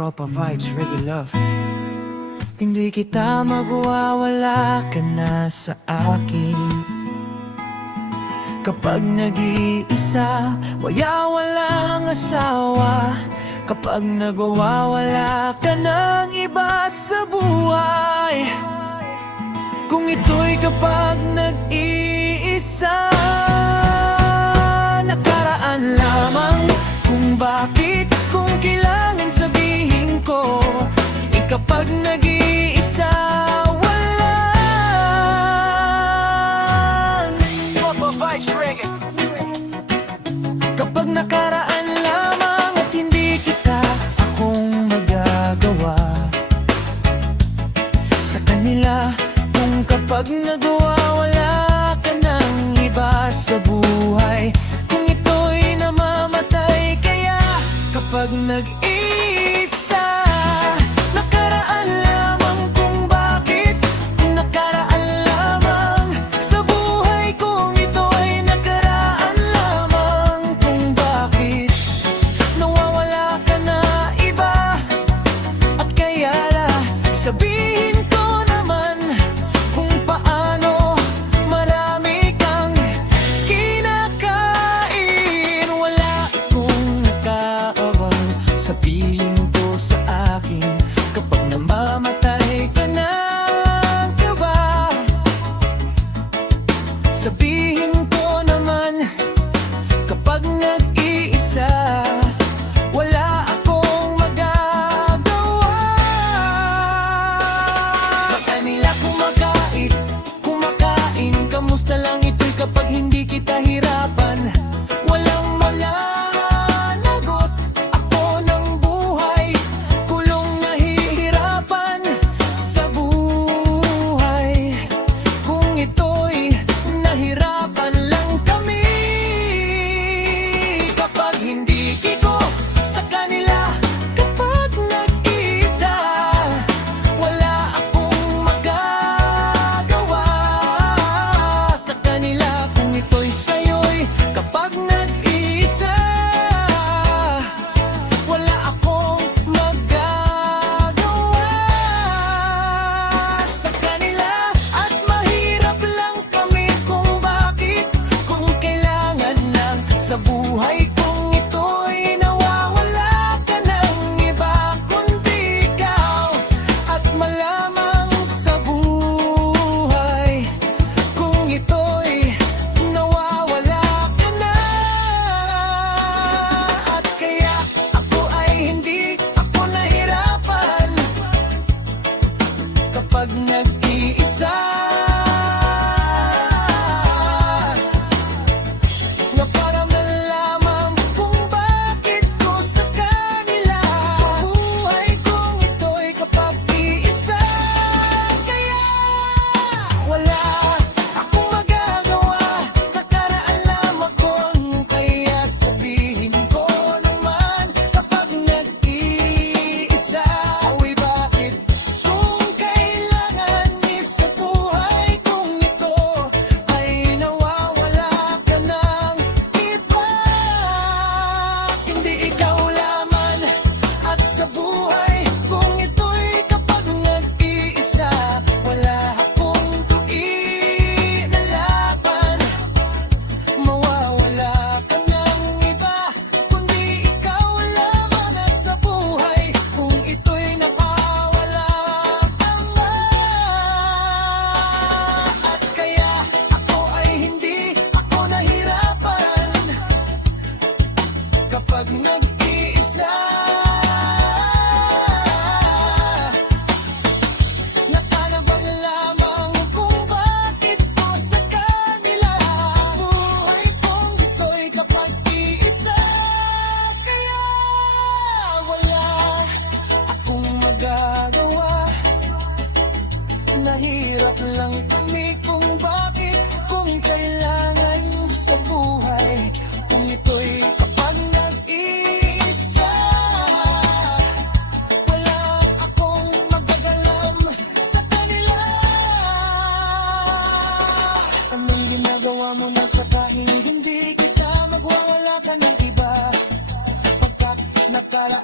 Tropa Vibes, Reggae Love. Hindi kita magwawala ka na sa akin. Kapag nag-iisa, walang asawa. Kapag nagwawala ka ng iba sa buhay. Kung ito'y kapag nag-iisa, nakaraan lamang kung bakit, kung kailangan sabihin ko. Kapag nag-iisa, walang Tropa Vibes Reggae. Kapag nakaraan lamang at hindi kita akong magagawa sa kanila. Kung kapag nagwawala ka ng iba sa buhay, kung ito'y namamatay, kaya kapag nag-iisa, nakaraan lamang kung bakit, nakaraan lamang sa buhay. Kung ito ay nakaraan lamang kung bakit, nawawala ka na iba. At kaya sabihin ko naman kung paano marami kang kinakain. Wala akong nakaawang sa piling ko sa akin. Kapag namamatay ka ng iba, sabihin ko naman kapag nag-iisa, wala akong magagawa sa kanila. Kumakain, kamusta lang ito'y kapag hindi kita hirapan. Walang malalagot ako ng buhay, kulong nahihirapan sa buhay. Kung ito'y nahirapan lang kami, kapag hindi ko sa kanila. Kapag nag-iisa, wala akong magagawa sa kanila. Kung ito'y sa'yo'y kapag nag-iisa, wala akong magagawa sa kanila. At mahirap lang kami kung bakit, kung kailangan lang sa buhay. Kung ito'y nawawala ka ng iba kundi ikaw, at malamang sa buhay. Kung ito'y nawawala ka na, at kaya ako ay hindi ako nahirapan kapag nag-iisa. Na parang nalaman kung bakit ko sa kanila. Sa buhay kong ito'y kapag iisa, kaya wala akong magagawa. Nakaraan lamang kung kaya sabihin ko naman kapag nag-iisa. Uy, bakit? Kung kailangan sa buhay kong ito ay nawawala ka ng iba. Hindi ikaw laman at sa buhay kung ito'y kapag nag-iisa, wala akong inalaban. Mawawala ka ng iba kundi ikaw lamang. At sa buhay kung ito'y napawala ka na, at kaya ako ay hindi ako nahirapan kapag nag-iisa. Napanabang lamang kung bakit ko sa kanila. Sa buhay kong ito'y kapag iisa, kaya wala akong magagawa. Nahirap lang kami kung bakit, kung kailangan sa buhay. Kung ito'y kapag nag-iisa, wala akong magagalam sa kanila. Anong ginagawa mo na sa kahing hindi kita magwawala ka ng iba? Pagkat nakala